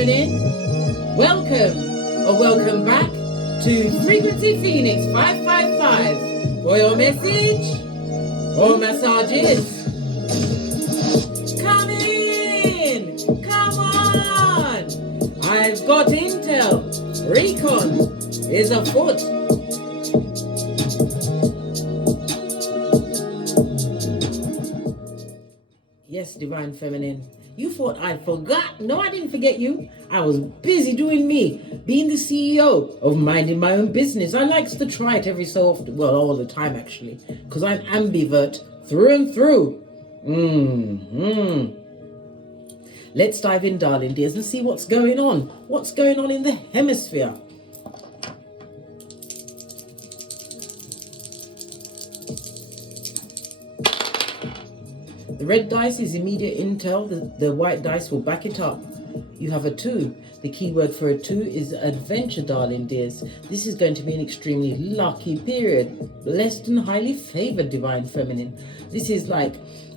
Feminine. Welcome or welcome back to Frequency Phoenix 555 for your message or massages. Come in, come on. I've got intel. Recon is afoot. Yes, Divine Feminine. You thought I forgot? No, I didn't forget you. I was busy doing me, being the CEO of minding my own business. I like to try it every so often, well, all the time actually, because I'm ambivert through and through. Let's dive in, darling dears, and see what's going on. What's going on in the hemisphere? The red dice is immediate intel. The white dice will back it up. You have a 2. The key word for a 2 is adventure, darling dears. This is going to be an extremely lucky period. Blessed and highly favored, Divine Feminine. This is like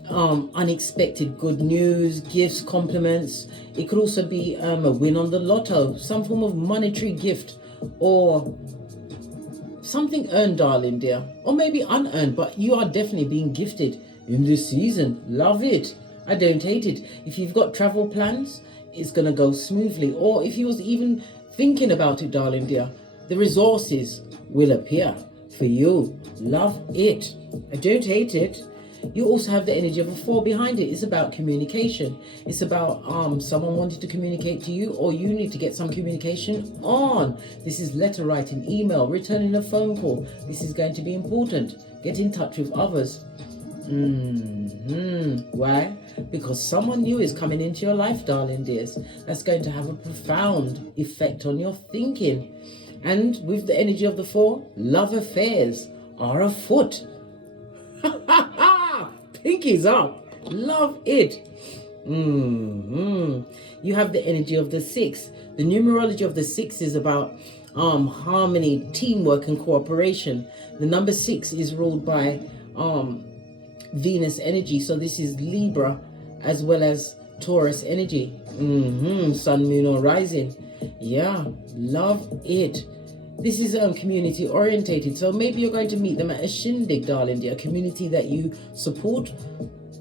unexpected good news, gifts, compliments. It could also be a win on the lotto, some form of monetary gift, or something earned, darling dear, or maybe unearned, but you are definitely being gifted in this season. Love it. I don't hate it. If you've got travel plans, it's going to go smoothly. Or if you was even thinking about it, darling dear, the resources will appear for you. Love it. I don't hate it. You also have the energy of a 4 behind it. It's about communication. It's about someone wanted to communicate to you, or you need to get some communication on. This is letter writing, email, returning a phone call. This is going to be important. Get in touch with others. Why? Because someone new is coming into your life, darling dears. That's going to have a profound effect on your thinking. And with the energy of the 4, love affairs are afoot. Pinkies up. Love it. You have the energy of the 6. The numerology of the 6 is about harmony, teamwork, and cooperation. The number 6 is ruled by Venus energy, so this is Libra as well as Taurus energy. Sun, moon, or rising. Yeah, love it. This is community orientated, so maybe you're going to meet them at a shindig, darling dear, a community that you support.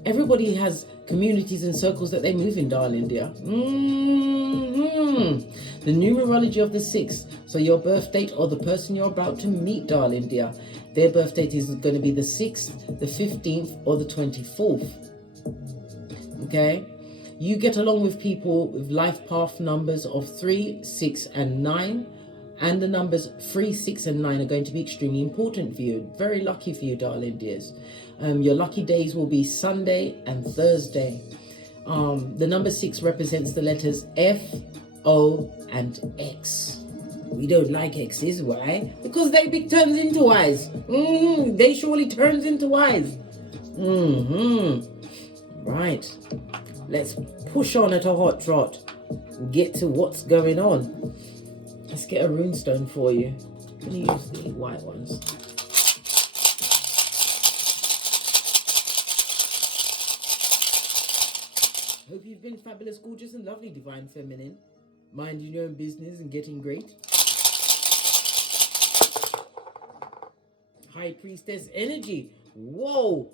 Everybody has communities and circles that they move in, darling dear. The numerology of the 6, so your birth date or the person you're about to meet, darling dear, their birth date is going to be the 6th, the 15th, or the 24th. Okay? You get along with people with life path numbers of 3, 6, and 9. And the numbers 3, 6, and 9 are going to be extremely important for you. Very lucky for you, darling dears. Your lucky days will be Sunday and Thursday. The number 6 represents the letters F, O, and X. We don't like X's. Why? Because they turns into Y's. They surely turns into Y's. Right. Let's push on at a hot trot and get to what's going on. Let's get a runestone for you. I'm going to use the white ones. Hope you've been fabulous, gorgeous, and lovely, Divine Feminine. Minding your own business and getting great. High Priestess energy. Whoa.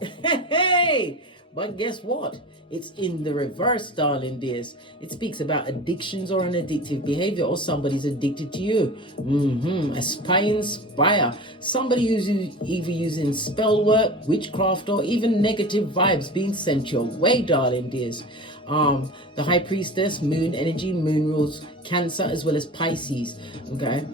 Hey. But guess what? It's in the reverse, darling dears. It speaks about addictions or an addictive behavior, or somebody's addicted to you. Inspire. Somebody who's either using spell work, witchcraft, or even negative vibes being sent your way, darling dears. The High Priestess, moon energy, moon rules Cancer as well as Pisces. Okay.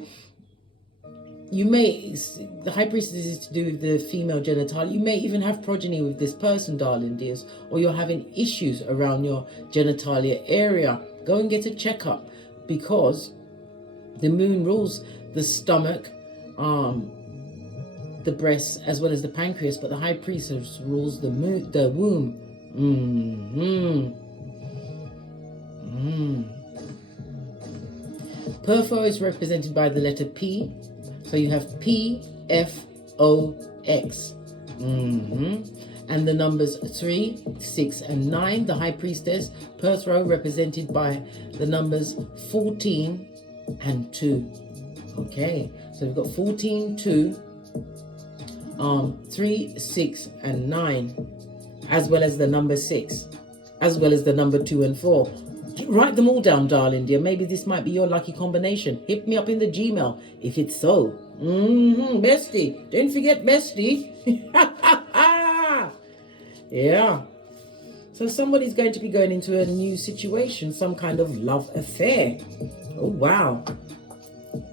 The High Priestess is to do with the female genital. You may even have progeny with this person, darling dears, or you're having issues around your genitalia area. Go and get a checkup, because the moon rules the stomach, the breasts, as well as the pancreas, but the High Priestess rules the womb. Perfo is represented by the letter P. So you have P, F, O, X. And the numbers 3, 6, and 9, the High Priestess. Perth row represented by the numbers 14 and 2. Okay, so we've got 14, 2, 3, 6, and 9, as well as the number 6, as well as the number 2 and 4. Write them all down, darling dear. Maybe this might be your lucky combination. Hit me up in the Gmail if it's so. Bestie. Don't forget bestie. Yeah. So somebody's going to be going into a new situation, some kind of love affair. Oh, wow.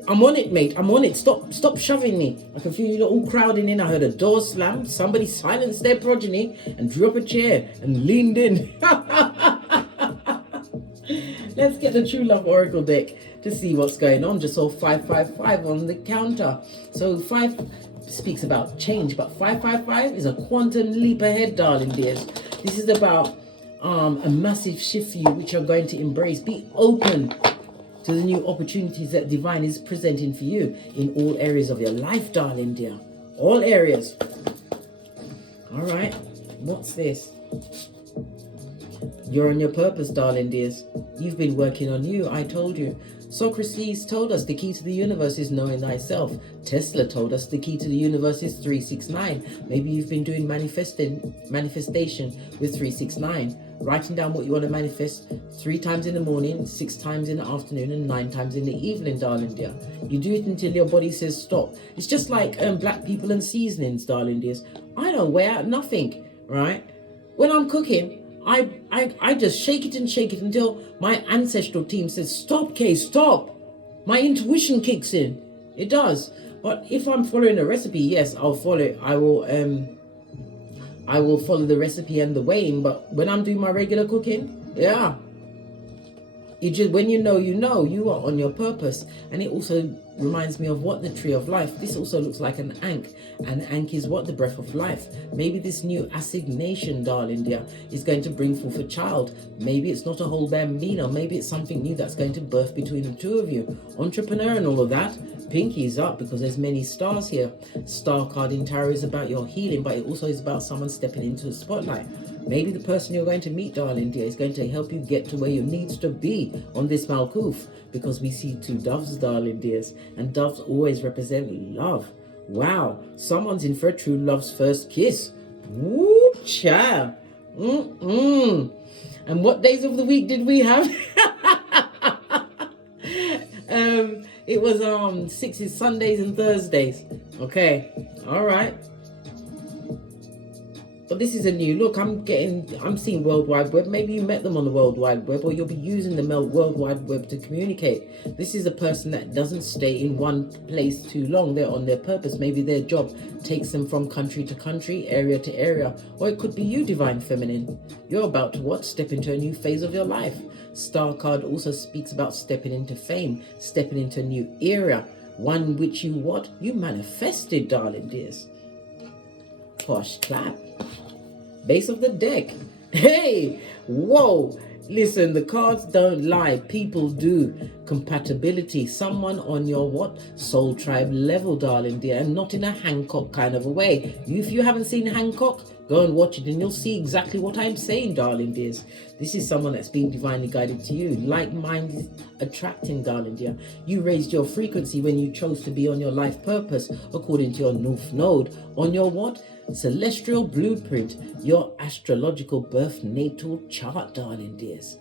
I'm on it, mate. I'm on it. Stop shoving me. I can feel you all crowding in. I heard a door slam. Somebody silenced their progeny and drew up a chair and leaned in. Let's get the True Love Oracle deck to see what's going on. Just saw 555 on the counter. So 5 speaks about change, but 555 is a quantum leap ahead, darling dears. This is about a massive shift for you, which you're going to embrace. Be open to the new opportunities that divine is presenting for you in all areas of your life, darling dear. All areas. All right. What's this? You're on your purpose, darling dears. You've been working on you. I told you. Socrates told us the key to the universe is knowing thyself. Tesla told us the key to the universe is 369. Maybe you've been doing manifestation with 369. Writing down what you want to manifest 3 times in the morning, 6 times in the afternoon, and 9 times in the evening, darling dear. You do it until your body says stop. It's just like black people and seasonings, darling dears. I don't wear out nothing, right? When I'm cooking, I just shake it until my ancestral team says, stop, Kay, stop. My intuition kicks in. It does. But if I'm following a recipe, yes, I'll follow it. I will follow the recipe and the weighing. But when I'm doing my regular cooking, yeah. When you know, you are on your purpose. And it also reminds me of what the tree of life. This also looks like an ankh. And ankh is what? The breath of life. Maybe this new assignation, darling dear, is going to bring forth a child. Maybe it's not a whole bambino. Maybe it's something new that's going to birth between the two of you. Entrepreneur and all of that. Pinky's up because there's many stars here. Star card in tarot is about your healing, but it also is about someone stepping into the spotlight. Maybe the person you're going to meet, darling dear, is going to help you get to where you need to be on this Malkuth, because we see 2 doves, darling dears, and doves always represent love. Wow, someone's in for a true love's first kiss. Woo, child. And what days of the week did we have? It was 6 is Sundays and Thursdays. Okay, all right. But this is a new look. I'm seeing World Wide Web. Maybe you met them on the World Wide Web, or you'll be using the World Wide Web to communicate. This is a person that doesn't stay in one place too long. They're on their purpose. Maybe their job takes them from country to country, area to area. Or it could be you, Divine Feminine. You're about to what? Step into a new phase of your life. Star card also speaks about stepping into fame, stepping into a new era. One which you what? You manifested, darling dears. Posh clap. Base of the deck. Hey, whoa. Listen, the cards don't lie. People do. Compatibility. Someone on your what? Soul tribe level, darling dear. And not in a Hancock kind of a way. If you haven't seen Hancock, go and watch it and you'll see exactly what I'm saying, darling dears. This is someone that's being divinely guided to you. Like mind is attracting, darling dear. You raised your frequency when you chose to be on your life purpose, according to your North Node. On your what? Celestial blueprint, your astrological birth natal chart, darling dears.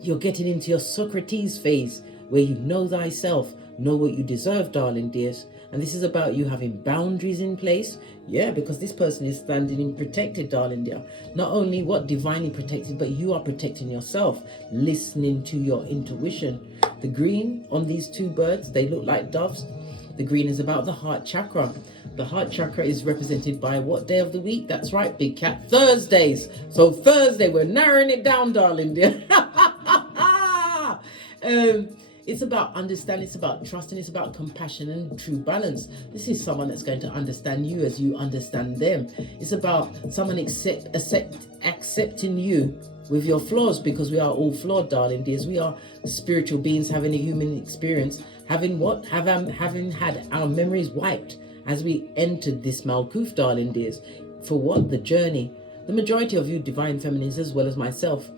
You're getting into your Socrates phase, where you know thyself, know what you deserve, darling dears. And this is about you having boundaries in place. Yeah, because this person is standing in protected, darling dear. Not only what? Divinely protected, but you are protecting yourself, listening to your intuition. The green on these 2 birds, they look like doves. The green is about the heart chakra. The heart chakra is represented by what day of the week? That's right, big cat, Thursdays. So Thursday, we're narrowing it down, darling dear. It's about understanding, it's about trusting, it's about compassion and true balance. This is someone that's going to understand you as you understand them. It's about someone accepting you with your flaws, because we are all flawed, darling dears. We are spiritual beings having a human experience, having what? Having had our memories wiped as we entered this Malkuth, darling dears. For what? The journey. The majority of you divine feminines, as well as myself,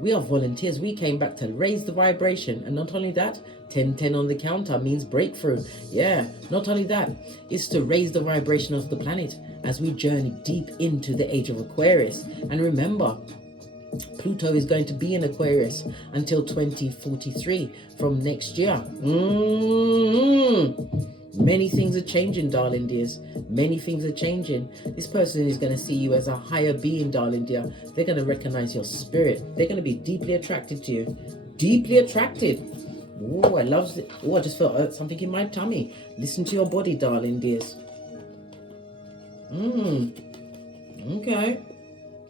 we are volunteers. We came back to raise the vibration. And not only that, 1010 on the counter means breakthrough. Yeah, not only that, it's to raise the vibration of the planet as we journey deep into the age of Aquarius. And remember, Pluto is going to be in Aquarius until 2043 from next year. Many things are changing, darling dears. Many things are changing. This person is going to see you as a higher being, darling dear. They're going to recognize your spirit. They're going to be deeply attracted to you. Deeply attracted. Oh, I love it. Oh, I just felt something in my tummy. Listen to your body, darling dears. Okay.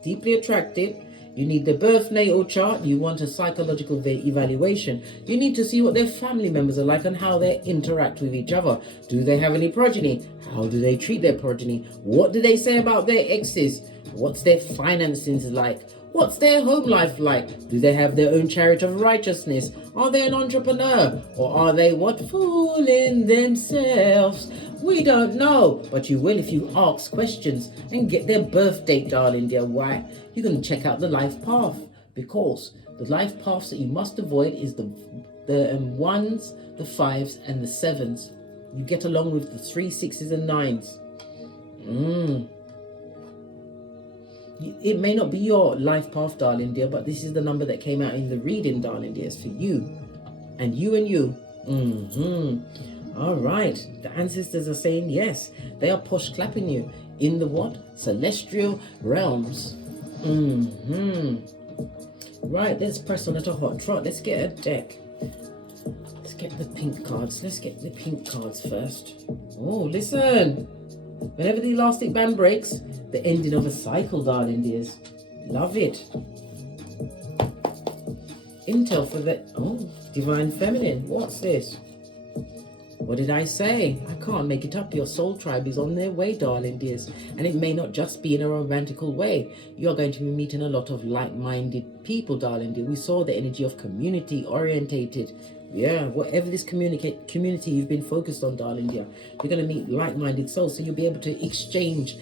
Deeply attracted. You need the birth natal chart. You want a psychological evaluation. You need to see what their family members are like and how they interact with each other. Do they have any progeny? How do they treat their progeny? What do they say about their exes? What's their finances like? What's their home life like? Do they have their own chariot of righteousness? Are they an entrepreneur? Or are they what? Fooling themselves? We don't know, but you will if you ask questions and get their birth date, darling dear. Why? You're going to check out the life path, because the life paths that you must avoid is the ones, the fives, and the sevens. You get along with the 3, 6s, and 9s. It may not be your life path, darling dear, but this is the number that came out in the reading, darling dears, for you. And you and you. All right. The ancestors are saying yes. They are push clapping you in the what? Celestial realms. Right, let's press on at a hot trot. Let's get a deck. Let's get the pink cards. Let's get the pink cards first. Oh, listen. Whenever the elastic band breaks, the ending of a cycle, darling dears. Love it. Intel for the... Oh, divine feminine. What's this? What did I say? I can't make it up. Your soul tribe is on their way, darling dears. And it may not just be in a romantical way. You're going to be meeting a lot of like-minded people, darling dear. We saw the energy of community-orientated. Yeah, whatever this community you've been focused on, darling dear, you're going to meet like-minded souls. So you'll be able to exchange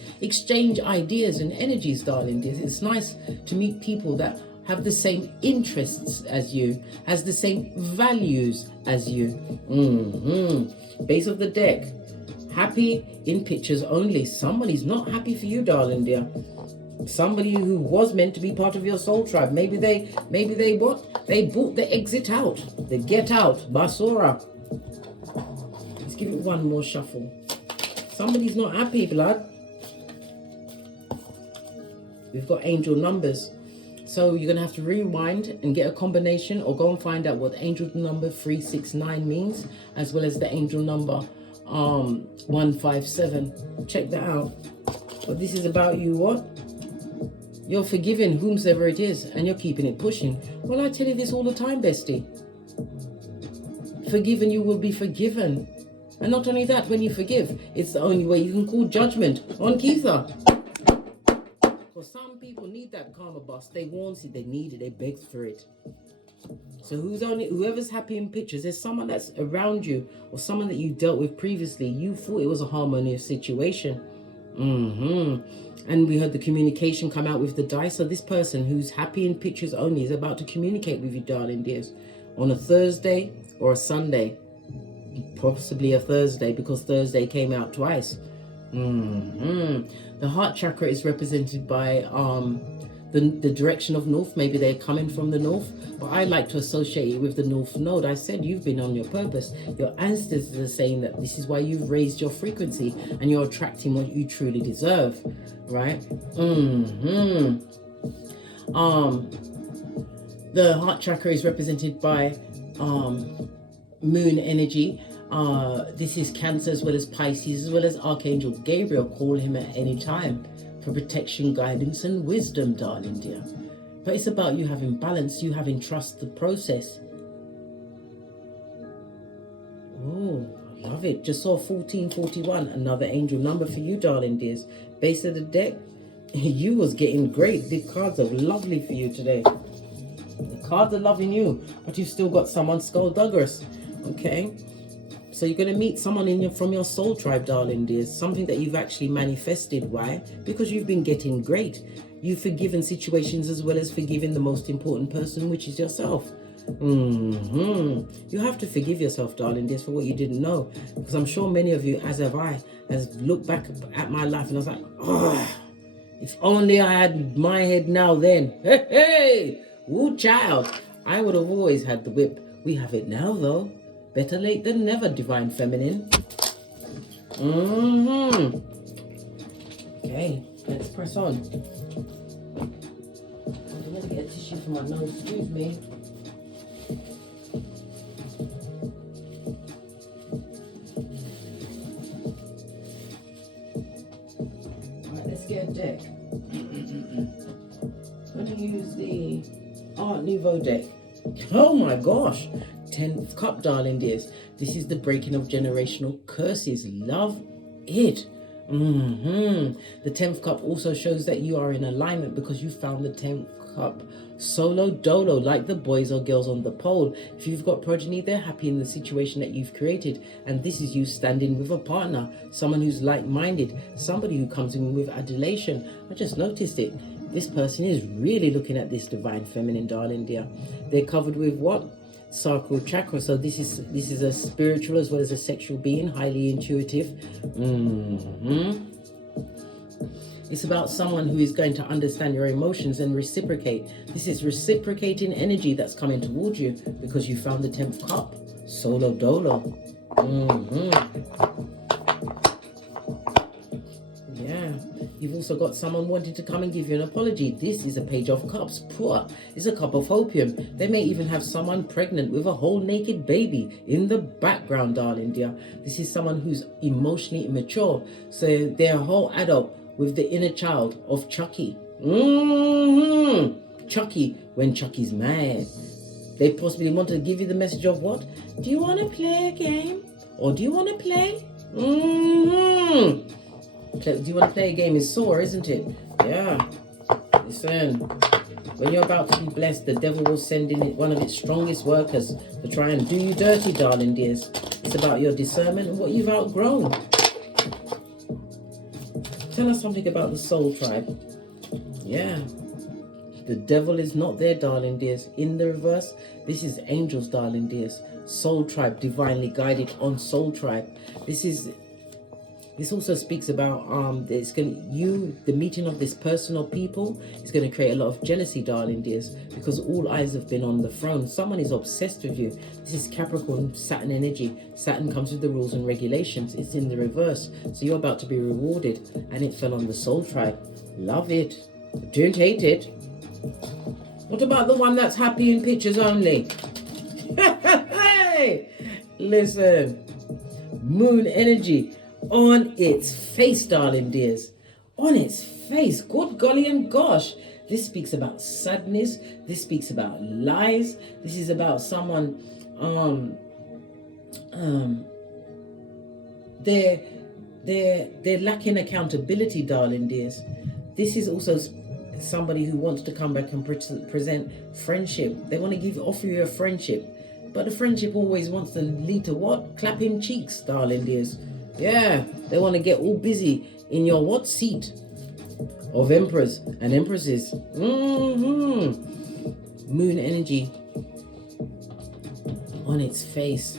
ideas and energies, darling dear. It's nice to meet people that have the same interests as you, has the same values as you. Base of the deck. Happy in pictures only. Somebody's not happy for you, darling dear. Somebody who was meant to be part of your soul tribe. Maybe they what? They bought the exit out. The get out. Basura. Let's give it one more shuffle. Somebody's not happy, blood. We've got angel numbers. So you're going to have to rewind and get a combination, or go and find out what angel number 369 means, as well as the angel number 157. Check that out. But this is about you, what? You're forgiving whomsoever it is, and you're keeping it pushing. Well, I tell you this all the time, bestie. Forgiven, you will be forgiven. And not only that, when you forgive, it's the only way you can call judgment on Keitha. Because some people need that karma bust. They want it, they need it, they beg for it. So whoever's happy in pictures, there's someone that's around you, or someone that you dealt with previously. You thought it was a harmonious situation. And we heard the communication come out with the dice. So this person who's happy in pictures only is about to communicate with you, darling dears, on a Thursday or a Sunday. Possibly a Thursday, because Thursday came out twice. The heart chakra is represented by the direction of north. Maybe they're coming from the north, but I like to associate it with the north node. I said you've been on your purpose. Your ancestors are saying that this is why you've raised your frequency and you're attracting what you truly deserve, right? The heart chakra is represented by moon energy. This is Cancer, as well as Pisces, as well as Archangel Gabriel. Call him at any time for protection, guidance, and wisdom, darling dear. But it's about you having balance, you having trust the process. Oh, I love it. Just saw 1441, another angel number for you, darling dears. Base of the deck, you was getting great. The cards are lovely for you today. The cards are loving you, but you've still got someone skullduggerous, okay? So you're going to meet someone from your soul tribe, darling dears. Something that you've actually manifested. Why? Because you've been getting great. You've forgiven situations as well as forgiving the most important person, which is yourself. You have to forgive yourself, darling dears, for what you didn't know. Because I'm sure many of you, as have I, has looked back at my life and I was like, oh, if only I had my head now then. Hey, hey, woo child. I would have always had the whip. We have it now though. Better late than never, divine feminine. Okay, let's press on. I'm gonna get a tissue for my nose, excuse me. Alright, let's get a deck. I'm gonna use the Art Nouveau deck. Oh my gosh. 10th cup, darling dears. This is the breaking of generational curses. Love it. The 10th cup also shows that you are in alignment because you found the 10th cup solo dolo, like the boys or girls on the pole. If you've got progeny, they're happy in the situation that you've created, and this is you standing with a partner, someone who's like-minded, somebody who comes in with adulation. I just noticed it. This person is really looking at this divine feminine, darling dear. They're covered with what? Sacral chakra. So this is a spiritual as well as a sexual being, highly intuitive. It's about someone who is going to understand your emotions and reciprocate. This is reciprocating energy that's coming towards you because you found the 10th cup, solo dolo. Yeah, you've also got someone wanting to come and give you an apology. This is a page of cups. Poor. It's a cup of opium. They may even have someone pregnant with a whole naked baby in the background, darling dear. This is someone who's emotionally immature. So they're a whole adult with the inner child of Chucky. Chucky when Chucky's mad. They possibly want to give you the message of what? Do you want to play a game? Or do you want to play? Do you want to play a game is sore, isn't it? Yeah. Listen, when you're about to be blessed, the devil will send in one of its strongest workers to try and do you dirty, darling dears. It's about your discernment and what you've outgrown. Tell us something about the soul tribe. Yeah. The devil is not there, darling dears. In the reverse, this is angels, darling dears. Soul tribe, divinely guided on soul tribe. This also speaks about the meeting of this person or people is going to create a lot of jealousy, darling dears, because all eyes have been on the throne. Someone is obsessed with you. This is Capricorn, Saturn energy. Saturn comes with the rules and regulations. It's in the reverse. So you're about to be rewarded, and it fell on the soul tribe. Love it. Don't hate it. What about the one that's happy in pictures only? Hey, listen. Moon energy. On its face, darling dears. On its face. Good golly and gosh. This speaks about sadness. This speaks about lies. This is about someone they're lacking accountability, darling dears. This is also somebody who wants to come back and present friendship. They want to offer you a friendship. But the friendship always wants to lead to what? Clapping cheeks, darling dears. Yeah, they want to get all busy in your what seat of emperors and empresses. Moon energy on its face.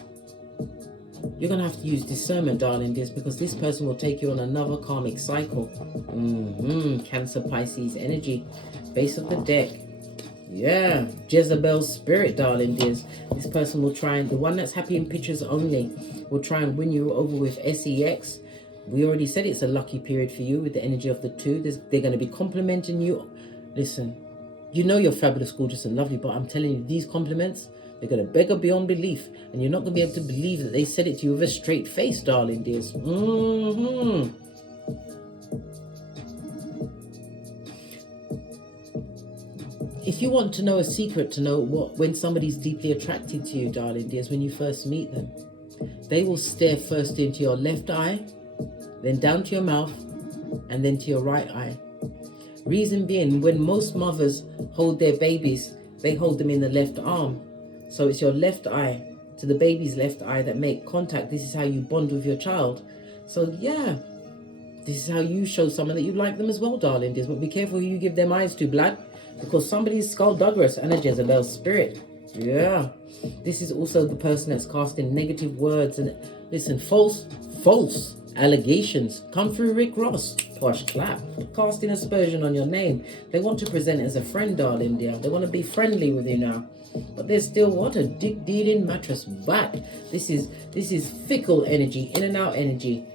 You're going to have to use discernment, darling dears, because this person will take you on another karmic cycle. Cancer, Pisces energy. Base of the deck. Yeah, Jezebel's spirit, darling dears. This person will try and, the one that's happy in pictures only, will try and win you over with sex. We already said it's a lucky period for you with the energy of the 2. They're going to be complimenting you. Listen, you know you're fabulous, gorgeous and lovely, but I'm telling you, these compliments, they're going to beggar beyond belief. And you're not going to be able to believe that they said it to you with a straight face, darling dears. If you want to know a secret to know when somebody's deeply attracted to you, darling dears, when you first meet them, they will stare first into your left eye, then down to your mouth, and then to your right eye. Reason being, when most mothers hold their babies, they hold them in the left arm. So it's your left eye to the baby's left eye that make contact. This is how you bond with your child. So yeah, this is how you show someone that you like them as well, darling dears. But be careful who you give them eyes to, blood, because somebody's skullduggerous and a Jezebel spirit. Yeah, this is also the person that's casting negative words and, listen, false allegations come through Rick Ross. Posh clap, casting aspersion on your name. They want to present as a friend, darling dear. They want to be friendly with you now, but there's still what, a dick dealing mattress back. This is fickle energy, in and out energy.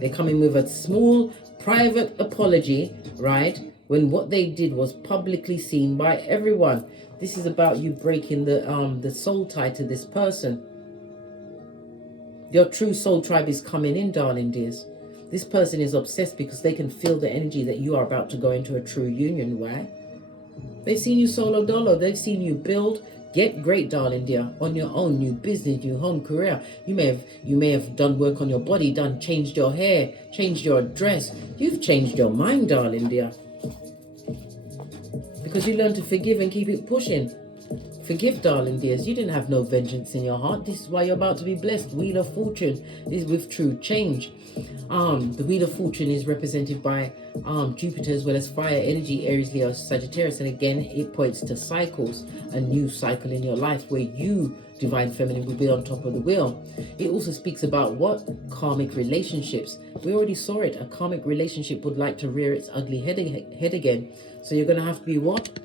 They're coming with a small private apology, right, when what they did was publicly seen by everyone. This is about you breaking the soul tie to this person. Your true soul tribe is coming in, darling dears. This person is obsessed because they can feel the energy that you are about to go into a true union. Why? They've seen you solo dolo. They've seen you build, get great, darling dear, on your own, new business, new home, career. You may have done work on your body, changed your hair, changed your dress. You've changed your mind, darling dear, because you learn to forgive and keep it pushing. Forgive, darling dears. You didn't have no vengeance in your heart. This is why you're about to be blessed. Wheel of Fortune is with true change. The Wheel of Fortune is represented by Jupiter, as well as fire energy, Aries, Leo, Sagittarius. And again, it points to cycles, a new cycle in your life where you, Divine Feminine, will be on top of the wheel. It also speaks about what? Karmic relationships. We already saw it. A karmic relationship would like to rear its ugly head again. So you're going to have to be what?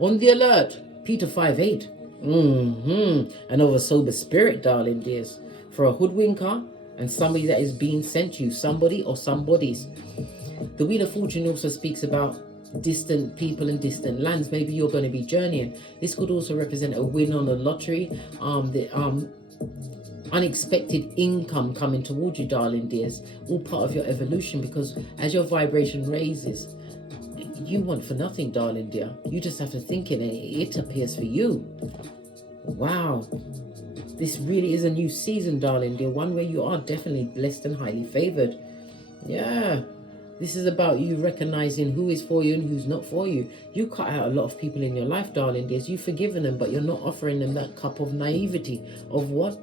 On the alert. Peter 5:8. And of a sober spirit, darling dears, for a hoodwinker and somebody that is being sent you, somebody or somebodies. The Wheel of Fortune also speaks about distant people and distant lands. Maybe you're going to be journeying. This could also represent a win on the lottery, unexpected income coming towards you, darling dears. All part of your evolution, because as your vibration raises, you want for nothing, darling dear. You just have to think it and it appears for you. Wow. This really is a new season, darling dear. One where you are definitely blessed and highly favored. Yeah. This is about you recognizing who is for you and who's not for you. You cut out a lot of people in your life, darling dears. You've forgiven them, but you're not offering them that cup of naivety of what?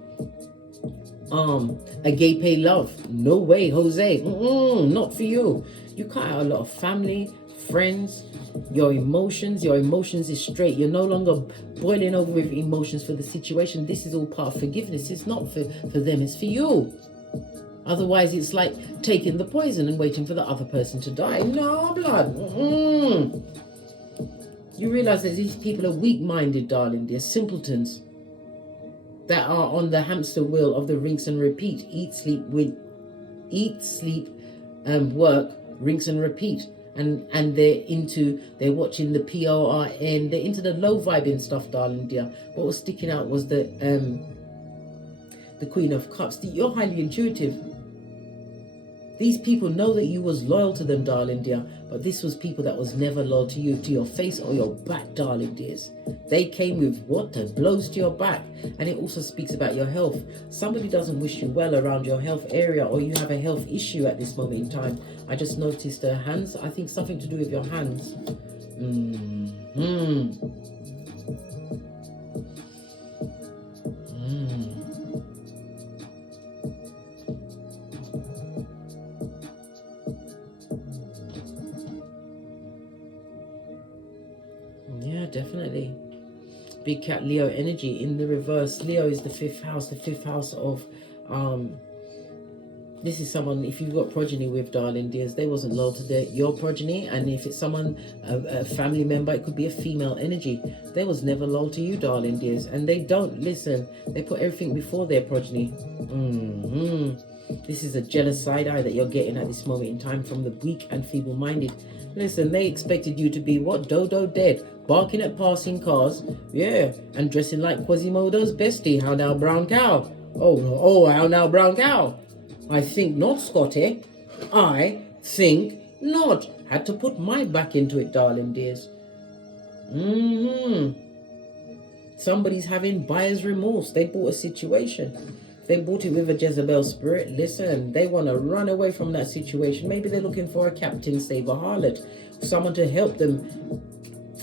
Agape love. No way, Jose. Not for you. You cut out a lot of family, friends, your emotions is straight. You're no longer boiling over with emotions for the situation. This is all part of forgiveness. It's not for them, it's for you. Otherwise, it's like taking the poison and waiting for the other person to die. No, blood. You realize that these people are weak-minded, darling. They're simpletons that are on the hamster wheel of the rinse and repeat. Eat, sleep, work, rinse and repeat. And they're watching the PORN. They're into the low vibing stuff, darling dear. What was sticking out was the Queen of Cups. You're highly intuitive. These people know that you was loyal to them, darling dear, but this was people that was never loyal to you, to your face or your back, darling dears. They came with what? The blows to your back. And it also speaks about your health. Somebody doesn't wish you well around your health area, or you have a health issue at this moment in time. I just noticed her hands. I think something to do with your hands. Yeah, definitely. Big cat Leo energy in the reverse. Leo is the fifth house of this is someone, if you've got progeny with, darling dears, they wasn't loyal to your progeny. And if it's someone, a family member, it could be a female energy. They was never loyal to you, darling dears. And they don't listen. They put everything before their progeny. This is a jealous side eye that you're getting at this moment in time from the weak and feeble-minded. Listen, they expected you to be what? Dodo dead, barking at passing cars, yeah, and dressing like Quasimodo's bestie. How now, brown cow? Oh, how now, brown cow? I think not, Scotty. I think not. Had to put my back into it, darling dears. Somebody's having buyer's remorse. They bought a situation. They bought it with a Jezebel spirit. Listen, they want to run away from that situation. Maybe they're looking for a captain, save a harlot, someone to help them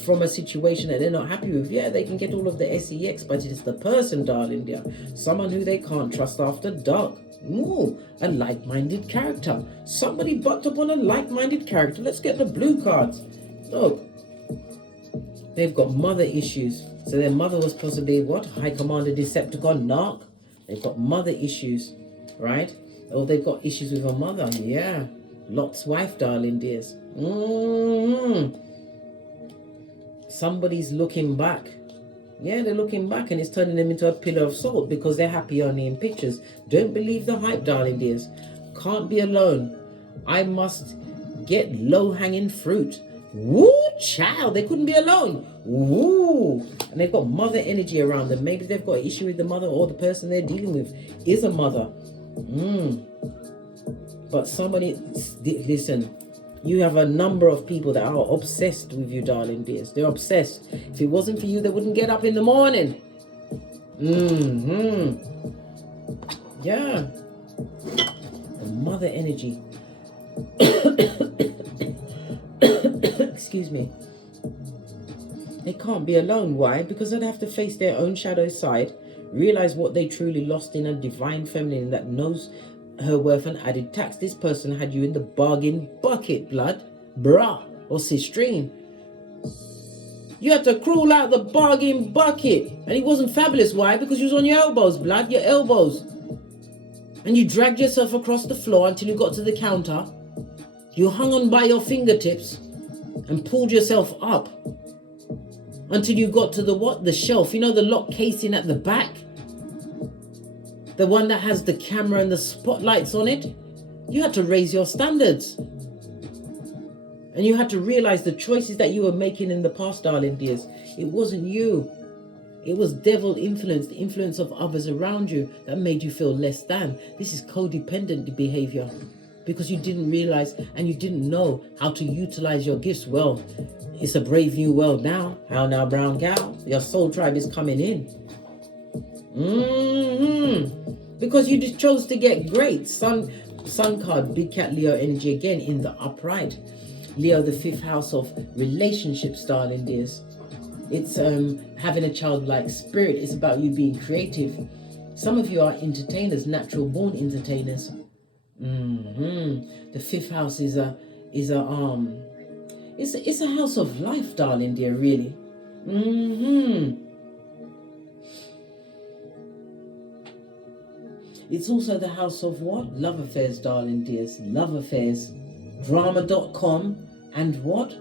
from a situation that they're not happy with. Yeah, they can get all of the sex, but it's the person, darling dear. Someone who they can't trust after dark. Ooh, a like-minded character. Somebody bucked up on a like-minded character. Let's get the blue cards. Look, they've got mother issues. So their mother was possibly what? High Commander Decepticon Narc. They've got mother issues, right? Or they've got issues with a mother. Yeah. Lot's wife, darling dears. Somebody's looking back. Yeah, they're looking back, and it's turning them into a pillar of salt because they're happy only in pictures. Don't believe the hype, darling dears. Can't be alone. I must get low-hanging fruit. Woo, child, they couldn't be alone. Woo. And they've got mother energy around them. Maybe they've got an issue with the mother, or the person they're dealing with is a mother. But somebody, listen, you have a number of people that are obsessed with you, darling dears. They're obsessed. If it wasn't for you, they wouldn't get up in the morning. Yeah. The mother energy. Excuse me. They can't be alone. Why? Because they'd have to face their own shadow side, realize what they truly lost in a divine feminine that knows her worth and added tax. This person had you in the bargain bucket, blood, brah, or sistrine. You had to crawl out the bargain bucket, and it wasn't fabulous. Why? Because you was on your elbows, blood, your elbows, and you dragged yourself across the floor until you got to the counter. You hung on by your fingertips and pulled yourself up until you got to the what? The shelf. You know, the lock casing at the back? The one that has the camera and the spotlights on it. You had to raise your standards. And you had to realize the choices that you were making in the past, darling dears. It wasn't you. It was devil influence, the influence of others around you that made you feel less than. This is codependent behavior. Because you didn't realize and you didn't know how to utilize your gifts. Well, it's a brave new world now. How now, brown cow? Your soul tribe is coming in. Because you just chose to get great. Sun card, big cat Leo energy again in the upright. Leo, the 5th house of relationships, darling dears. It's having a childlike spirit. It's about you being creative. Some of you are entertainers, natural born entertainers. The 5th house is a house of life, darling dear, really. It's also the house of what? Love affairs, darling dears. Love affairs. Drama.com and what?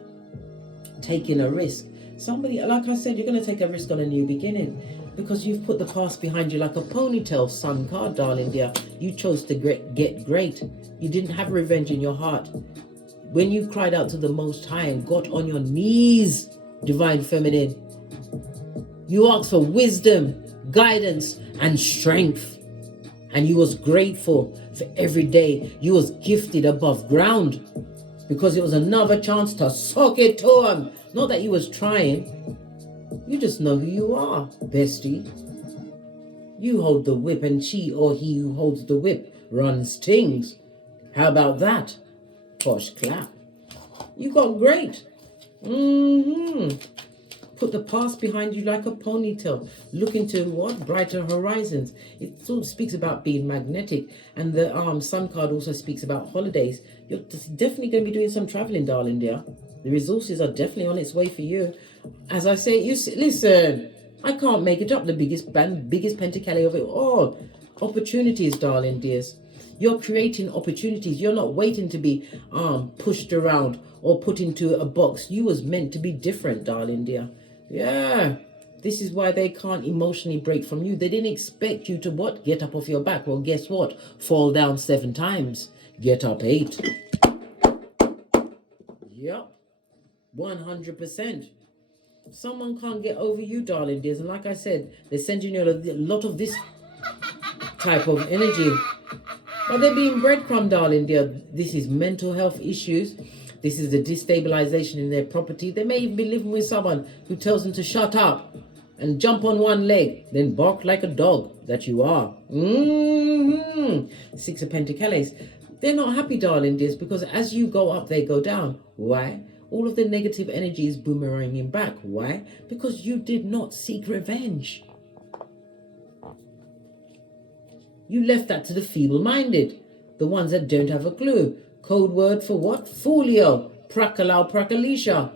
Taking a risk. Somebody, like I said, you're going to take a risk on a new beginning because you've put the past behind you like a ponytail, sun card, darling dear. You chose to get great. You didn't have revenge in your heart. When you cried out to the Most High and got on your knees, divine feminine, you asked for wisdom, guidance, and strength. And you was grateful for every day you was gifted above ground because it was another chance to sock it to him. Not that you was trying. You just know who you are, bestie. You hold the whip and she or he who holds the whip runs things. How about that? Posh clap. You got great. Put the past behind you like a ponytail. Look into what? Brighter horizons. It sort of speaks about being magnetic. And the sun card also speaks about holidays. You're definitely going to be doing some traveling, darling dear. The resources are definitely on its way for you. As I say, listen, I can't make it up. The biggest pentacale of it all. Opportunities, darling dears. You're creating opportunities. You're not waiting to be pushed around or put into a box. You was meant to be different, darling dear. Yeah. This is why they can't emotionally break from you. They didn't expect you to what? Get up off your back. Well, guess what? Fall down 7 times. Get up 8. Yep. 100%. Someone can't get over you, darling dears. And like I said, they're sending you a lot of this type of energy. But they're being breadcrumb, darling dear. This is mental health issues. This is the destabilization in their property. They may even be living with someone who tells them to shut up and jump on one leg, then bark like a dog that you are. 6 of Pentacles. They're not happy, darling dears, because as you go up, they go down. Why? All of the negative energy is boomeranging back. Why? Because you did not seek revenge. You left that to the feeble-minded, the ones that don't have a clue. Code word for what? Folio, Prakalau, Prakalisha.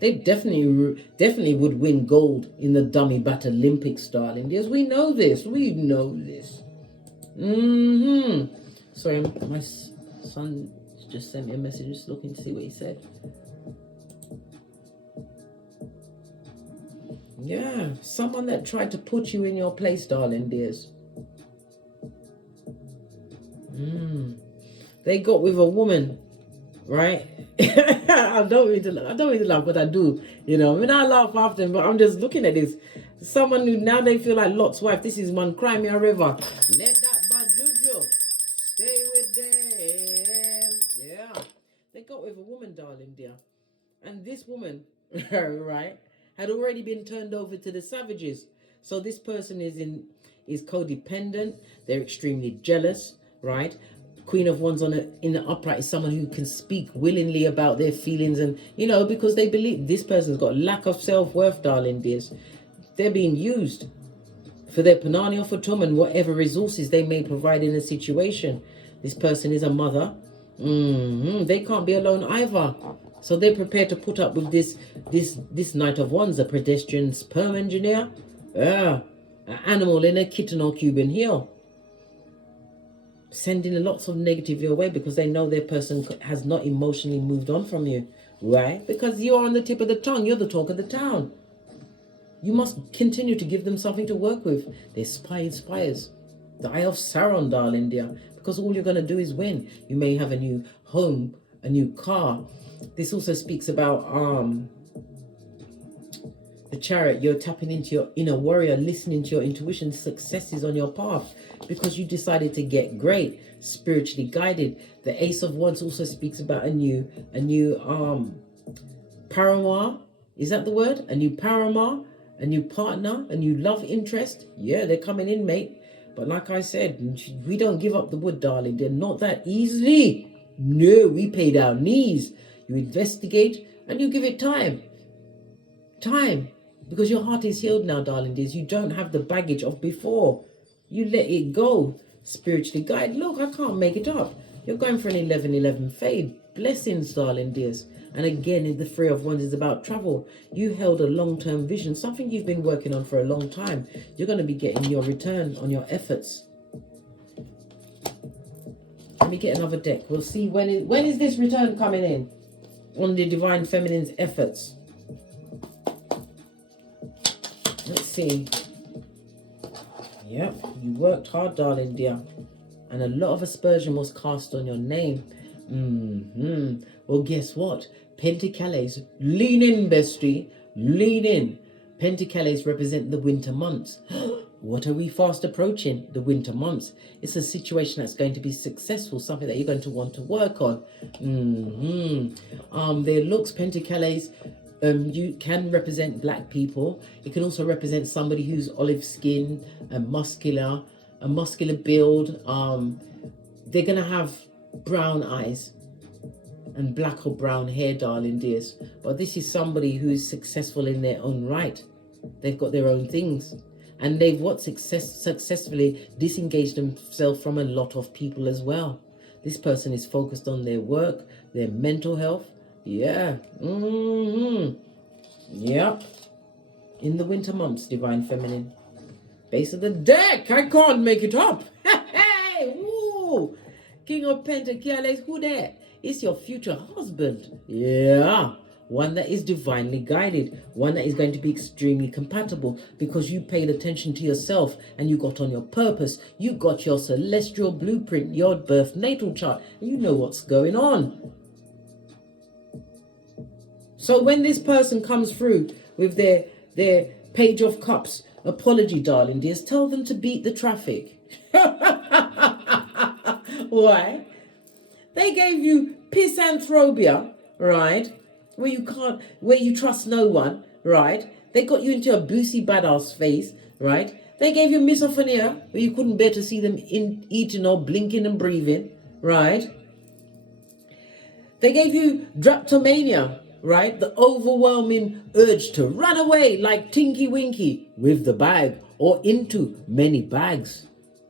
They definitely would win gold in the dummy bat Olympics, darling. Yes, we know this. We know this. Sorry, my son just sent me a message, just looking to see what he said. Yeah, someone that tried to put you in your place, darling dears. They got with a woman, right? I don't really laugh, but I do. You know, I mean, I laugh often, but I'm just looking at this. Someone who now they feel like Lot's wife. This is one Crimea River. Let that bad juju stay with them. Yeah, they got with a woman, darling dear, and this woman, right, had already been turned over to the savages. So this person is codependent. They're extremely jealous, right? Queen of Wands in the upright is someone who can speak willingly about their feelings, and you know, because they believe this person's got lack of self-worth, darling dears. They're being used for their panani or for tum and whatever resources they may provide in a situation. This person is a mother. They can't be alone either. So they're prepared to put up with this Knight of Wands, a pedestrian sperm engineer. An animal in a kitten or Cuban heel. Sending lots of negative your way because they know their person has not emotionally moved on from you. Why? Because you're on the tip of the tongue. You're the talk of the town. You must continue to give them something to work with. They're spires. The Eye of Sauron, darling dear. Because all you're going to do is win. You may have a new home, a new car. This also speaks about the Chariot. You're tapping into your inner warrior, listening to your intuition. Success is on your path because you decided to get great, spiritually guided. The Ace of Wands also speaks about a new paramour. Is that the word? A new paramour, a new partner, a new love interest. Yeah, they're coming in, mate. But like I said, we don't give up the wood, darling. They're not that easily. No, we paid our knees. You investigate and you give it time. Because your heart is healed now, darling dears. You don't have the baggage of before. You let it go. Spiritually guided. Look, I can't make it up. You're going for an 11-11 fade. Blessings, darling dears. And again, in the Three of Wands is about travel. You held a long-term vision, something you've been working on for a long time. You're going to be getting your return on your efforts. Let me get another deck. We'll see when is this return coming in on the Divine Feminine's efforts. Let's see. Yep, you worked hard, darling dear. And a lot of aspersion was cast on your name. Well, guess what? Pentacles, lean in, bestie. Lean in. Pentacles represent the winter months. What are we fast approaching? The winter months. It's a situation that's going to be successful, something that you're going to want to work on. Their looks, Pentacles, you can represent black people. It can also represent somebody who's olive skin and muscular, a muscular build. They're going to have brown eyes and black or brown hair, darling dears. But this is somebody who is successful in their own right. They've got their own things. And they've successfully disengaged themselves from a lot of people as well. This person is focused on their work, their mental health. Yeah. Yep. In the winter months, Divine Feminine. Base of the deck. I can't make it up. Hey, woo. King of Pentacles. Who that? It's your future husband. Yeah. One that is divinely guided. One that is going to be extremely compatible because you paid attention to yourself and you got on your purpose. You got your celestial blueprint, your birth natal chart, and you know what's going on. So when this person comes through with their Page of Cups apology, darling dears, tell them to beat the traffic. Why? They gave you pisanthropia, right? Where you trust no one, right? They got you into a boozy badass face, right? They gave you misophonia, where you couldn't bear to see them eating or blinking and breathing, right? They gave you drapetomania, right? The overwhelming urge to run away like Tinky Winky with the bag or into many bags.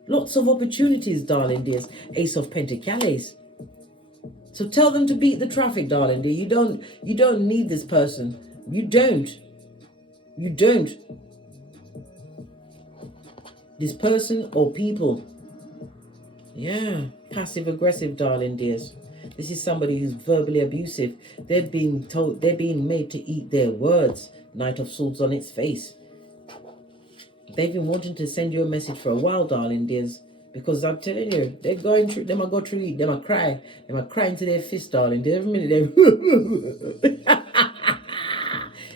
Lots of opportunities, darling dears. Ace of Pentacles. So tell them to beat the traffic, darling dear. You don't need this person. You don't. This person or people. Yeah, passive aggressive, darling dears. This is somebody who's verbally abusive. They're being made to eat their words. Knight of Swords on its face. They've been wanting to send you a message for a while, darling dears. Because I'm telling you, they're going through, they might go through it, they might cry. They might cry into their fist, darling. Every minute they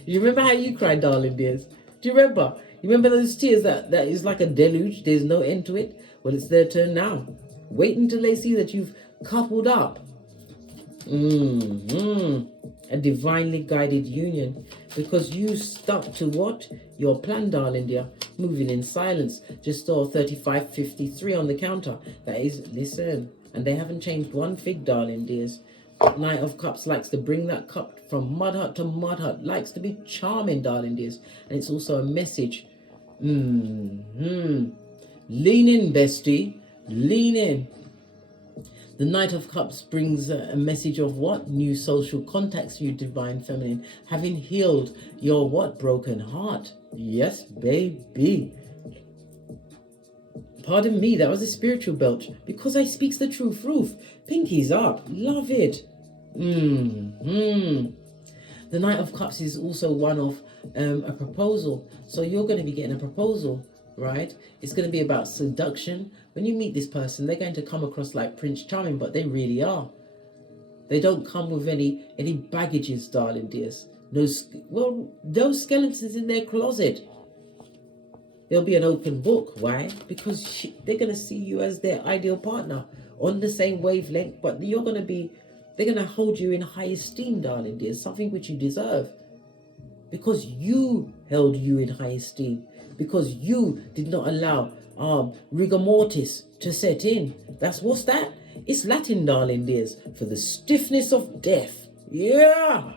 You remember how you cried, darling dears? Do you remember? You remember those tears that is like a deluge? There's no end to it? Well, it's their turn now. Wait until they see that you've coupled up. A divinely guided union. Because you stuck to what? Your plan, darling dear. Moving in silence. Just saw 3553 on the counter. That is, listen. And they haven't changed one fig, darling dears. Knight of Cups likes to bring that cup from mud hut to mud hut. Likes to be charming, darling dears. And it's also a message. Lean in, bestie. Lean in. The Knight of Cups brings a message of what? New social contacts, you divine feminine. Having healed your what? Broken heart. Yes, baby. Pardon me, that was a spiritual belch. Because I speaks the truth, roof. Pinkies up. Love it. The Knight of Cups is also one of a proposal. So you're going to be getting a proposal, right? It's going to be about seduction. When you meet this person, they're going to come across like Prince Charming, but they really are. They don't come with any baggages, darling dears. Those skeletons in their closet. There'll be an open book. Why? Because they're going to see you as their ideal partner on the same wavelength, but they're going to hold you in high esteem, darling dears, something which you deserve. Because you held you in high esteem. Because you did not allow rigor mortis to set in. What's that? It's Latin, darling dears, for the stiffness of death. Yeah.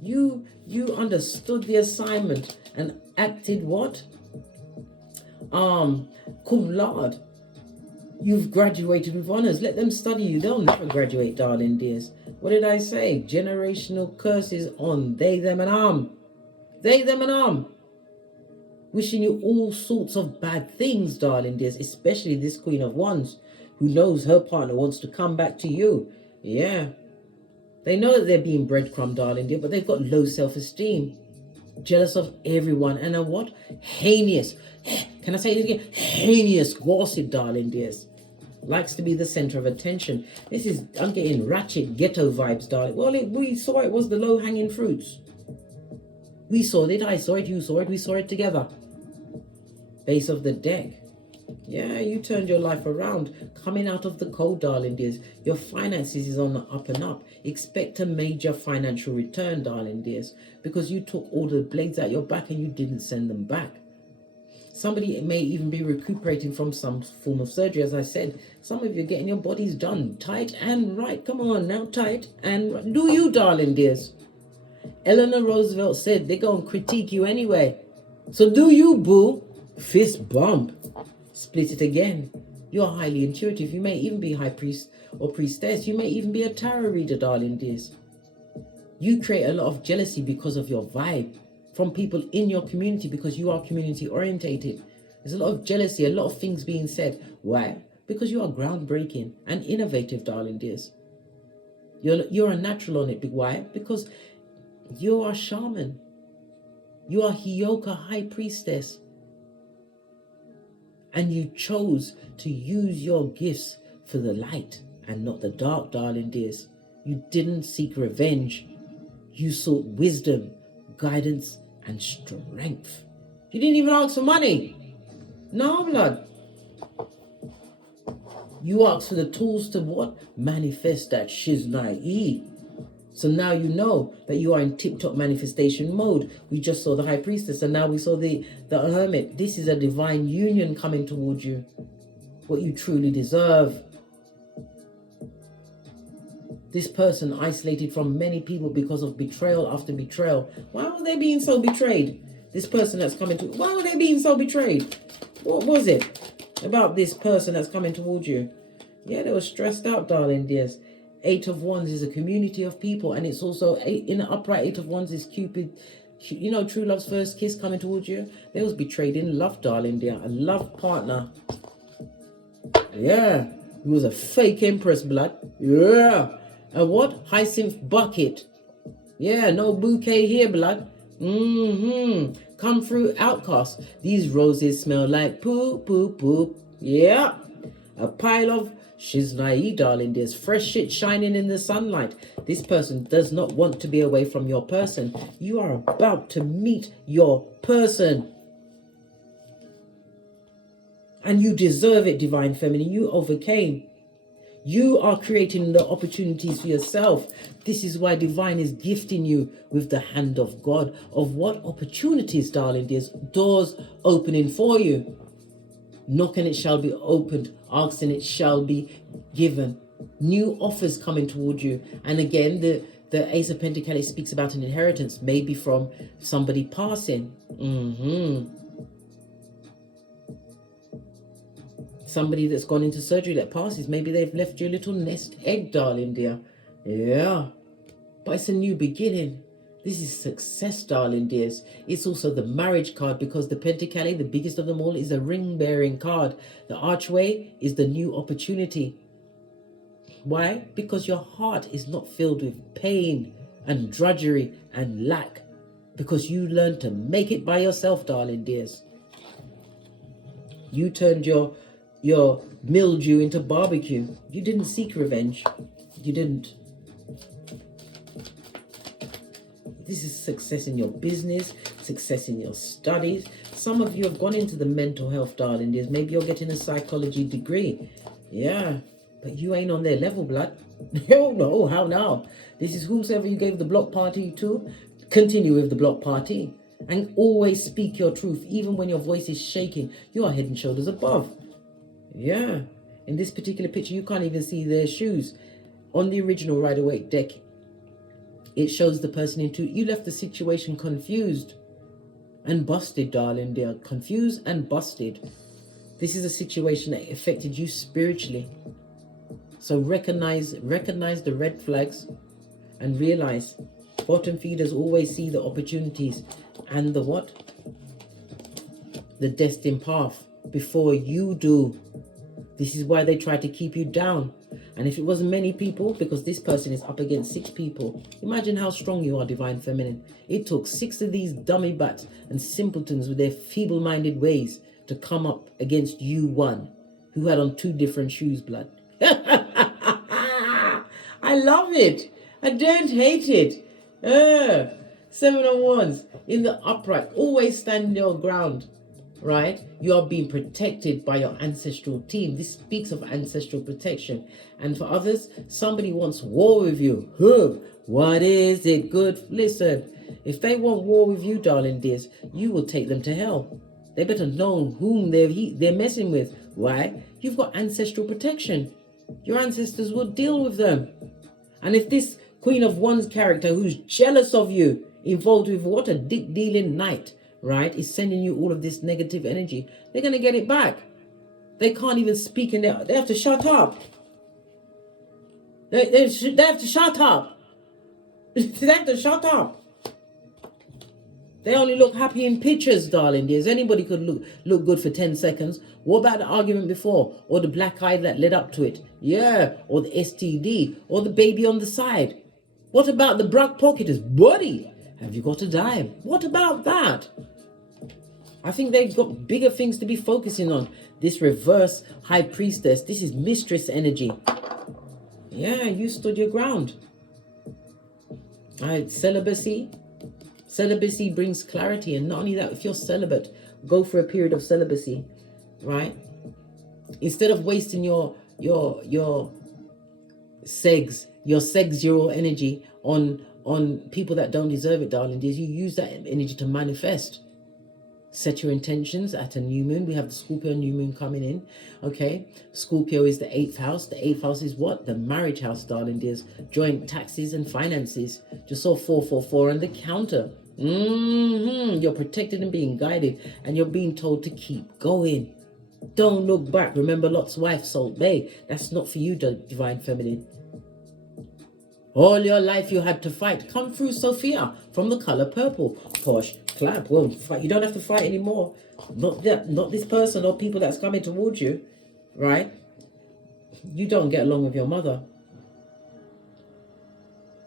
You understood the assignment and acted what? Cum laude. You've graduated with honors. Let them study you. They'll never graduate, darling dears. What did I say? Generational curses on they, them, and They, them, and Wishing you all sorts of bad things, darling dears. Especially this Queen of Wands, who knows her partner wants to come back to you. Yeah. They know that they're being breadcrumb, darling dear, but they've got low self-esteem. Jealous of everyone. And a what? Heinous. Can I say it again? Heinous gossip, darling dears. Likes to be the center of attention. I'm getting ratchet ghetto vibes, darling. Well, we saw it was the low-hanging fruits. We saw it, I saw it, you saw it, we saw it together. Base of the deck. Yeah, you turned your life around. Coming out of the cold, darling dears. Your finances is on the up and up. Expect a major financial return, darling dears. Because you took all the blades out your back and you didn't send them back. Somebody may even be recuperating from some form of surgery. As I said, some of you are getting your bodies done. Tight and right. Come on now, tight and right. Do you, darling dears? Eleanor Roosevelt said they're going to critique you anyway. So do you, boo. Fist bump. Split it again. You're highly intuitive. You may even be high priest or priestess. You may even be a tarot reader, darling dears. You create a lot of jealousy because of your vibe from people in your community, because you are community orientated. There's a lot of jealousy, a lot of things being said. Why? Because you are groundbreaking and innovative, darling dears. You're a natural on it. Why? Because you are a shaman. You are HEYOKA High Priestess. And you chose to use your gifts for the light and not the dark, darling dears. You didn't seek revenge. You sought wisdom, guidance, and strength. You didn't even ask for money. No, blood. You asked for the tools to what? Manifest that shiznai. So now you know that you are in tip-top manifestation mode. We just saw the High Priestess, and now we saw the Hermit. This is a divine union coming towards you. What you truly deserve. This person isolated from many people because of betrayal after betrayal. Why were they being so betrayed? This person that's coming to, why were they being so betrayed? What was it about this person that's coming towards you? Yeah, they were stressed out, darling dears. 8 of Wands is a community of people, and it's also in the upright 8 of Wands is Cupid. You know, true love's first kiss coming towards you. They was betrayed in love, darling dear. A love partner. Yeah, it was a fake empress, blood. Yeah. A what? Hyacinth bucket. Yeah, no bouquet here, blood. Come through, outcast. These roses smell like poop, poop, poop. Yeah. A pile of shiznai, darling. There's fresh shit shining in the sunlight. This person does not want to be away from your person. You are about to meet your person. And you deserve it, Divine Feminine. You overcame. You are creating the opportunities for yourself. This is why Divine is gifting you with the hand of God. Of what opportunities, darling? There's doors opening for you. Knocking, it shall be opened. Asking, it shall be given. New offers coming towards you. And again, the Ace of Pentacles speaks about an inheritance, maybe from somebody passing. Somebody that's gone into surgery that passes. Maybe they've left you a little nest egg, darling dear. Yeah. But it's a new beginning. This is success, darling dears. It's also the marriage card, because the Pentacle, the biggest of them all, is a ring-bearing card. The archway is the new opportunity. Why? Because your heart is not filled with pain and drudgery and lack. Because you learned to make it by yourself, darling dears. You turned your mildew into barbecue. You didn't seek revenge. You didn't. This is success in your business, success in your studies. Some of you have gone into the mental health, darling dears. Maybe you're getting a psychology degree. Yeah, but you ain't on their level, blood. Oh no, how now? This is whosoever you gave the block party to. Continue with the block party. And always speak your truth, even when your voice is shaking. You are head and shoulders above. Yeah. In this particular picture, you can't even see their shoes. On the original Rider-Waite deck, it shows the person in 2. You left the situation confused and busted, darling dear. Confused and busted. This is a situation that affected you spiritually. So recognize the red flags and realize bottom feeders always see the opportunities and the what? The destined path before you do. This is why they try to keep you down. And if it wasn't many people, because this person is up against 6 people, imagine how strong you are, Divine Feminine. It took 6 of these dummy bats and simpletons with their feeble-minded ways to come up against you one, who had on 2 different shoes, blood. I love it. I don't hate it. 7 of Wands in the upright. Always stand your ground. Right? You are being protected by your ancestral team. This speaks of ancestral protection. And for others, somebody wants war with you. What is it good? Listen, if they want war with you, darling dears, you will take them to hell. They better know whom they're messing with. Why? You've got ancestral protection. Your ancestors will deal with them. And if this Queen of Wands character who's jealous of you, involved with what a dick-dealing knight, right, is sending you all of this negative energy, they're going to get it back. They can't even speak in there. They have to shut up. They have to shut up. They have to shut up. They only look happy in pictures, darling dears. Anybody could look good for 10 seconds. What about the argument before? Or the black eye that led up to it? Yeah. Or the STD. Or the baby on the side. What about the Brock pocketers? Buddy, have you got a dime? What about that? I think they've got bigger things to be focusing on. This reverse High Priestess, this is mistress energy. Yeah, you stood your ground. All right, celibacy. Celibacy brings clarity. And not only that, if you're celibate, go for a period of celibacy, right? Instead of wasting your sexual energy on people that don't deserve it, darling dears, you use that energy to manifest. Set your intentions at a new moon. We have the Scorpio new moon coming in. Okay. Scorpio is the 8th house. The 8th house is what? The marriage house, darling dears. Joint taxes and finances. Just saw 444 on the counter. You're protected and being guided. And you're being told to keep going. Don't look back. Remember Lot's wife, Salt Bay. That's not for you, divine feminine. All your life you had to fight. Come through, Sophia, from the color purple. Posh, clap. Well, fight. You don't have to fight anymore. Not this person or people that's coming towards you, right? You don't get along with your mother.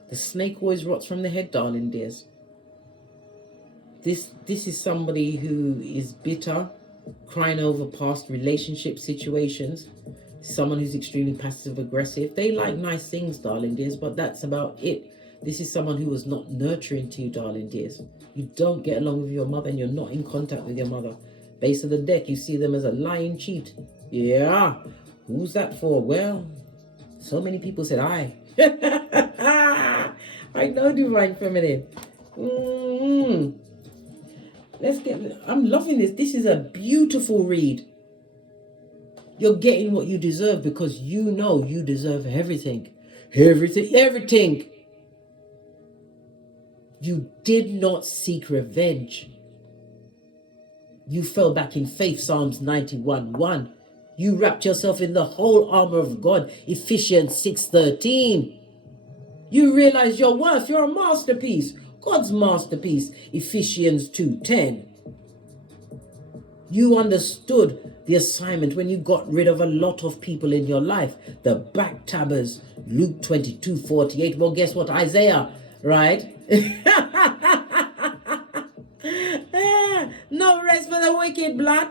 The snake always rots from the head, darling dears. This is somebody who is bitter, crying over past relationship situations. Someone who's extremely passive aggressive. They like nice things, darling dears, but that's about it. This is someone who was not nurturing to you, darling dears. You don't get along with your mother and you're not in contact with your mother. Base of the deck, you see them as a lying cheat. Yeah. Who's that for? Well, so many people said I. I know, divine feminine. I'm loving this. This is a beautiful read. You're getting what you deserve because you know you deserve everything. Everything. You did not seek revenge. You fell back in faith, Psalms 91:1. You wrapped yourself in the whole armor of God, Ephesians 6:13. You realize your worth. You're a masterpiece. God's masterpiece, Ephesians 2:10. You understood the assignment when you got rid of a lot of people in your life. The backtabbers, Luke 22:48. Well, guess what? Isaiah, right? No rest for the wicked, blood.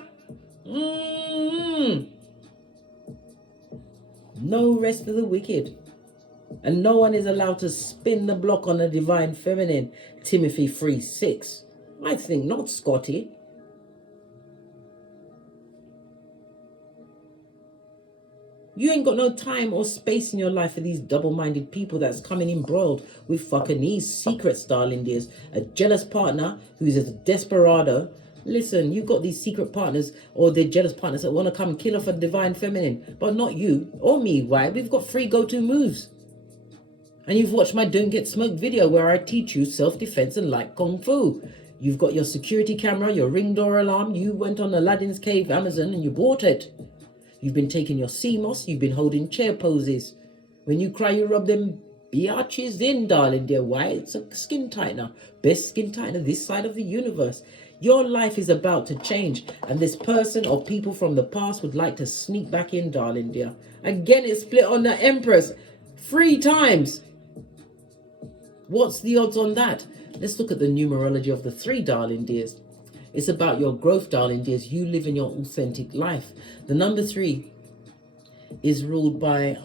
No rest for the wicked. And no one is allowed to spin the block on the divine feminine. Timothy 3:6. I think not, Scotty. You ain't got no time or space in your life for these double-minded people that's coming embroiled with fucking these secrets, darling dears. A jealous partner who's a desperado. Listen, you've got these secret partners or they're jealous partners that want to come kill off a divine feminine. But not you or me. Why? We've got 3 go-to moves. And you've watched my Don't Get Smoked video where I teach you self-defense and light kung fu. You've got your security camera, your ring door alarm. You went on Aladdin's Cave, Amazon, and you bought it. You've been taking your CMOS. You've been holding chair poses. When you cry, you rub them biatches in, darling dear. Why? It's a skin tightener. Best skin tightener this side of the universe. Your life is about to change. And this person or people from the past would like to sneak back in, darling dear. Again, it's split on the Empress 3 times. What's the odds on that? Let's look at the numerology of the 3, darling dears. It's about your growth, darling dears. You live in your authentic life. The number 3 is ruled by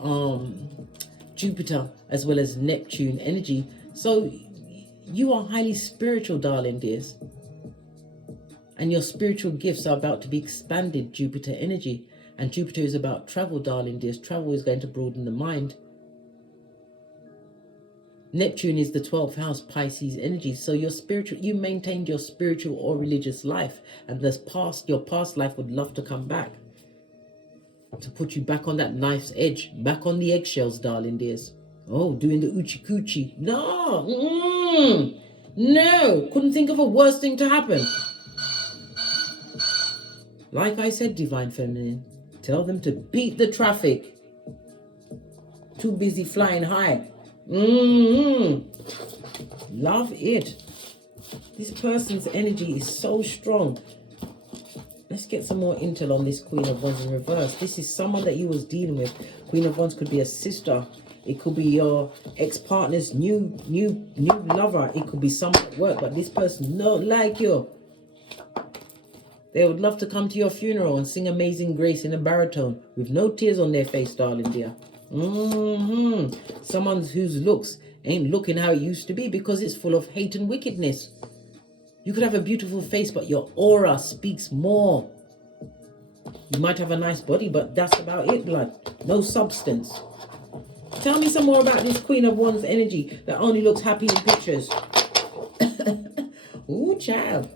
Jupiter as well as Neptune energy. So you are highly spiritual, darling dears. And your spiritual gifts are about to be expanded, Jupiter energy. And Jupiter is about travel, darling dears. Travel is going to broaden the mind. Neptune is the 12th house, Pisces energy. So your spiritual, you maintained your spiritual or religious life, and your past life would love to come back to put you back on that knife's edge, back on the eggshells, darling dears. Oh, doing the oochie coochie. No, no, couldn't think of a worse thing to happen. Like I said, divine feminine, tell them to beat the traffic. Too busy flying high. Love it. This person's energy is so strong. Let's get some more intel on this Queen of Wands in reverse. This is someone that you was dealing with. Queen of Wands could be a sister. It could be your ex-partner's new lover. It could be someone at work, but this person don't like you. They would love to come to your funeral and sing Amazing Grace in a baritone with no tears on their face, darling dear. Someone whose looks ain't looking how it used to be because it's full of hate and wickedness. You could have a beautiful face, but your aura speaks more. You might have a nice body, but that's about it, blood. No substance. Tell me some more about this Queen of Wands energy that only looks happy in pictures. Ooh, child.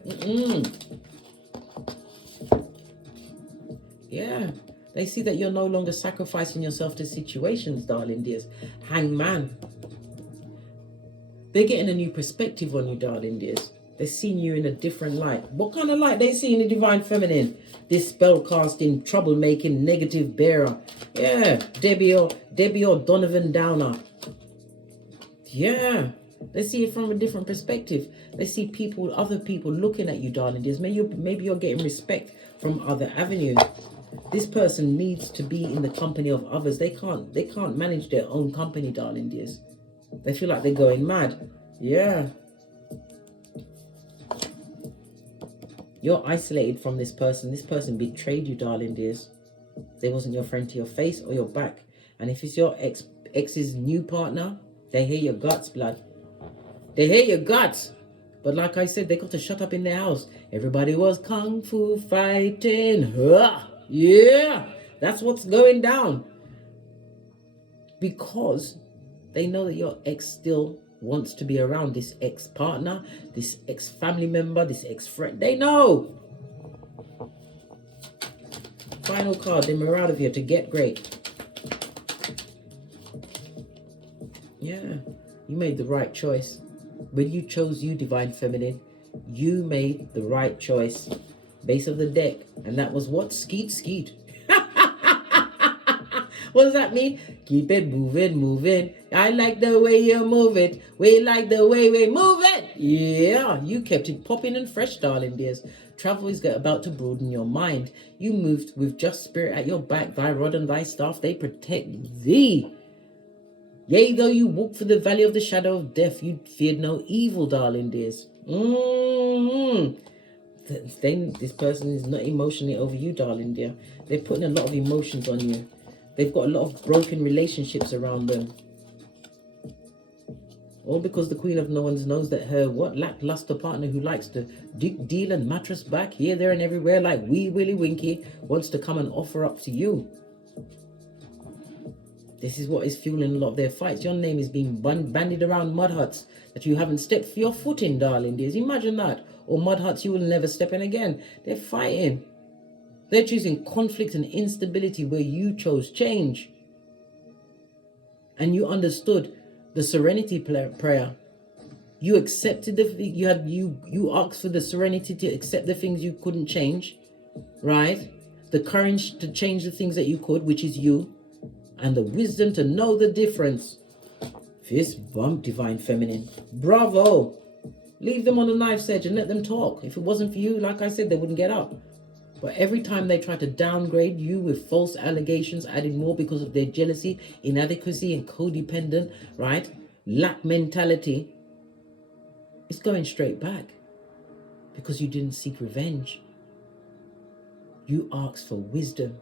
Yeah. They see that you're no longer sacrificing yourself to situations, darling dears. Hangman. They're getting a new perspective on you, darling dears. They're seeing you in a different light. What kind of light they see in the divine feminine? This spell casting, troublemaking, negative bearer. Yeah, Debbie or Donovan Downer. Yeah, they see it from a different perspective. They see other people looking at you, darling dears. Maybe you're getting respect from other avenues. This person needs to be in the company of others. They can't manage their own company, darling dears. They feel like they're going mad. Yeah. You're isolated from this person. This person betrayed you, darling dears. They wasn't your friend to your face or your back. And if it's your ex's new partner, they hear your guts, blood. They hear your guts. But like I said, they got to shut up in their house. Everybody was kung fu fighting. Yeah, that's what's going down. Because they know that your ex still wants to be around this ex-partner, this ex-family member, this ex-friend. They know. Final card, then we're out of here to get great. Yeah, you made the right choice. When you chose you, divine feminine, you made the right choice. Base of the deck. And that was what? Skeet, skeet. What does that mean? Keep it moving, moving. I like the way you move it. We like the way we move it. Yeah, you kept it popping and fresh, darling dears. Travel is about to broaden your mind. You moved with just spirit at your back. Thy rod and thy staff, they protect thee. Yea, though you walk through the valley of the shadow of death, you feared no evil, darling dears. This person is not emotionally over you, darling dear. They're putting a lot of emotions on you. They've got a lot of broken relationships around them. All because the Queen of No One's knows that her lackluster partner who likes to deal and mattress back here, there and everywhere like wee Willy Winky wants to come and offer up to you. This is what is fueling a lot of their fights. Your name is being bandied around mud huts that you haven't stepped your foot in, darling dears. Imagine that. Or mud huts you will never step in again. They're fighting. They're choosing conflict and instability where you chose change. And you understood the serenity prayer. You accepted you asked for the serenity to accept the things you couldn't change, right? The courage to change the things that you could, which is you, and the wisdom to know the difference. Fist bump, divine feminine. Bravo. Leave them on the knife's edge and let them talk. If it wasn't for you, like I said, they wouldn't get up. But every time they try to downgrade you with false allegations, adding more because of their jealousy, inadequacy, and codependent, right? Lack mentality, it's going straight back. Because you didn't seek revenge. You asked for wisdom,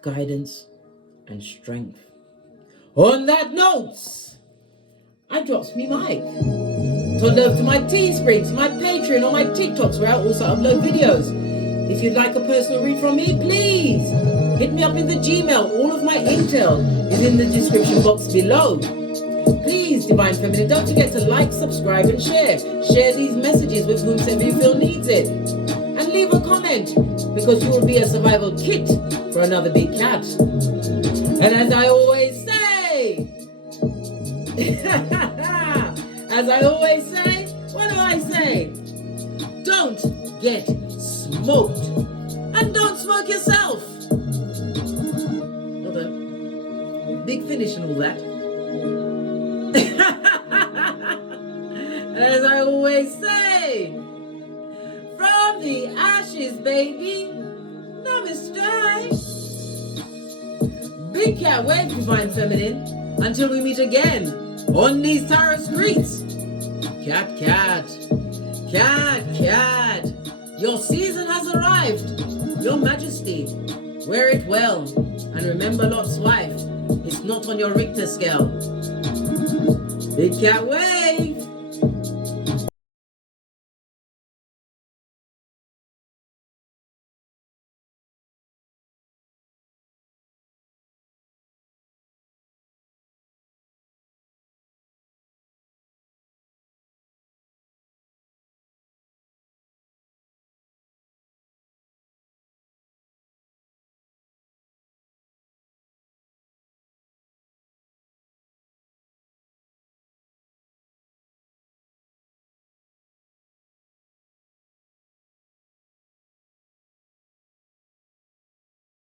guidance, and strength. On that note, I drops me mic. So love to my Teesprings, my Patreon, or my TikToks where I also upload videos. If you'd like a personal read from me, please hit me up in the Gmail. All of my intel is in the description box below. Please, divine feminine, don't forget to like, subscribe, and share. Share these messages with whomsoever you feel needs it. And leave a comment, because you will be a survival kit for another big cat. And as I always say, what do I say? Don't get smoked. And don't smoke yourself. Hold on. Big finish and all that. As I always say, from the ashes, baby, namaste. Big cat wave, divine feminine. Until we meet again on these tarot streets. Cat, cat. Cat, cat. Your season has arrived. Your Majesty, wear it well. And remember Lot's wife, it's not on your Richter scale. Big cat wave.